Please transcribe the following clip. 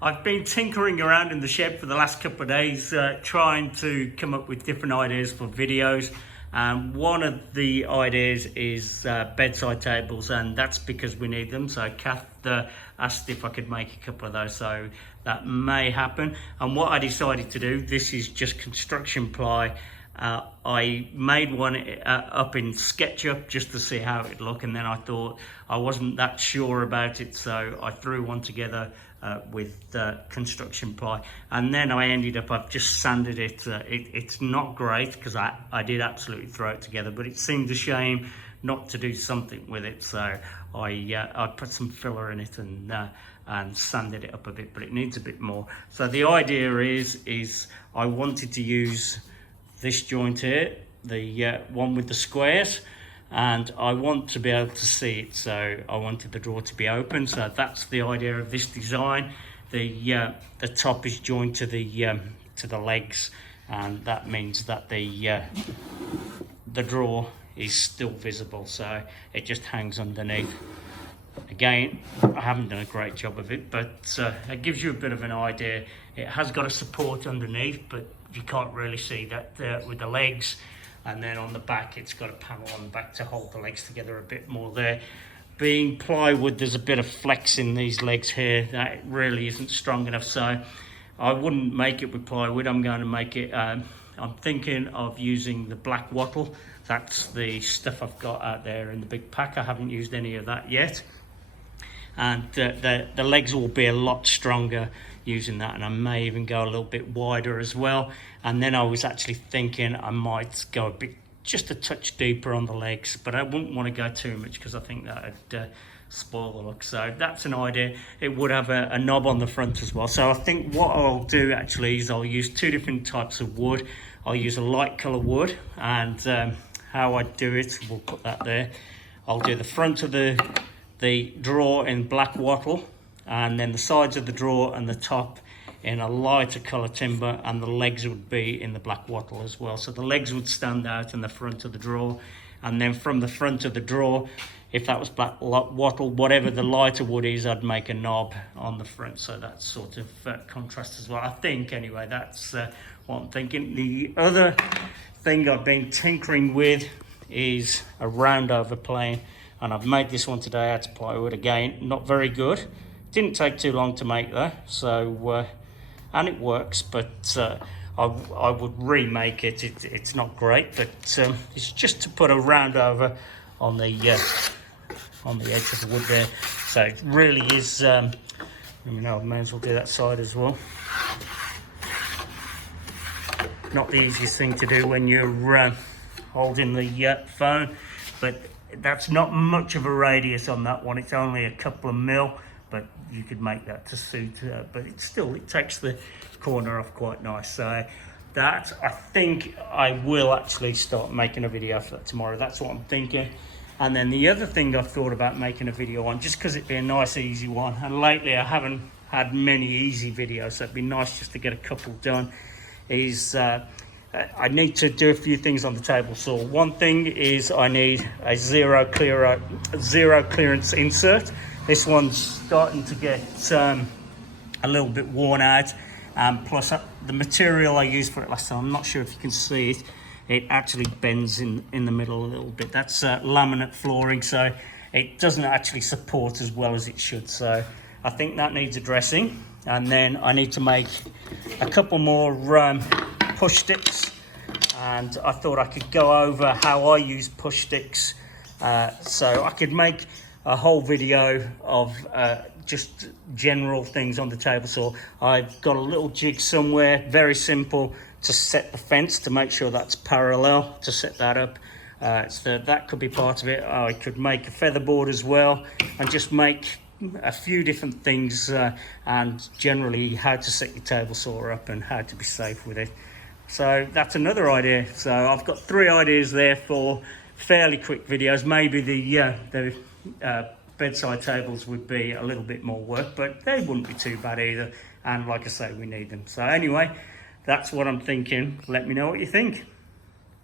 I've been tinkering around in the shed for the last couple of days, trying to come up with different ideas for videos. One of the ideas is bedside tables, and that's because we need them. So Kath asked if I could make a couple of those, so that may happen. And what I decided to do, this is just construction ply. I made one up in SketchUp just to see how it'd look, and then I thought I wasn't that sure about it, so I threw one together with construction ply, and then I ended up, I've just sanded it. It's not great because I did absolutely throw it together, but it seemed a shame not to do something with it, so I put some filler in it and sanded it up a bit, but it needs a bit more. So the idea is I wanted to use this joint here, the one with the squares, and I want to be able to see it, so I wanted the drawer to be open. So that's the idea of this design. The top is joined to the legs, and that means that the drawer is still visible, so it just hangs underneath. Again, I haven't done a great job of it, but it gives you a bit of an idea. It has got a support underneath, but you can't really see that with the legs. And then on the back, it's got a panel on the back to hold the legs together a bit more there. Being plywood, there's a bit of flex in these legs here that really isn't strong enough, so I wouldn't make it with plywood. I'm going to make it, I'm thinking of using the black wattle. That's the stuff I've got out there in the big pack. I haven't used any of that yet. And the legs will be a lot stronger using that, and I may even go a little bit wider as well. And then I was actually thinking I might go just a touch deeper on the legs, but I wouldn't want to go too much because I think that would spoil the look. So that's an idea. It would have a knob on the front as well. So I think what I'll do actually is I'll use two different types of wood. I'll use a light colour wood, and how I do it, we'll put that there. I'll do the front of the drawer in black wattle, and then the sides of the drawer and the top in a lighter colour timber, and the legs would be in the black wattle as well. So the legs would stand out in the front of the drawer, and then from the front of the drawer, if that was black wattle, whatever the lighter wood is, I'd make a knob on the front, so that's sort of contrast as well. I think anyway, that's what I'm thinking. The other thing I've been tinkering with is a roundover plane, and I've made this one today out of plywood. Again, not very good. Didn't take too long to make though, so and it works, but I would remake it. It's not great, but it's just to put a roundover on the edge of the wood there. So it really is. I may as well do that side as well. Not the easiest thing to do when you're holding the phone, but that's not much of a radius on that one. It's only a couple of mil, but you could make that to suit, but it takes the corner off quite nice. So that, I think I will actually start making a video for that tomorrow. That's what I'm thinking. And then the other thing I've thought about making a video on, just because it'd be a nice easy one, and lately I haven't had many easy videos, so it'd be nice just to get a couple done, is I need to do a few things on the table saw. One thing is I need a zero clearance insert. This one's starting to get a little bit worn out, plus the material I used for it last time, I'm not sure if you can see it, it actually bends in the middle a little bit. That's laminate flooring, so it doesn't actually support as well as it should. So I think that needs addressing. And then I need to make a couple more push sticks, and I thought I could go over how I use push sticks, so I could make a whole video of just general things on the table saw. I've got a little jig somewhere, very simple, to set the fence, to make sure that's parallel, to set that up. So that could be part of it. I could make a featherboard as well, and just make a few different things, and generally how to set your table saw up and how to be safe with it. So that's another idea. So I've got 3 ideas there for fairly quick videos. Maybe the bedside tables would be a little bit more work, but they wouldn't be too bad either. And like I say, we need them. So anyway, that's what I'm thinking. Let me know what you think.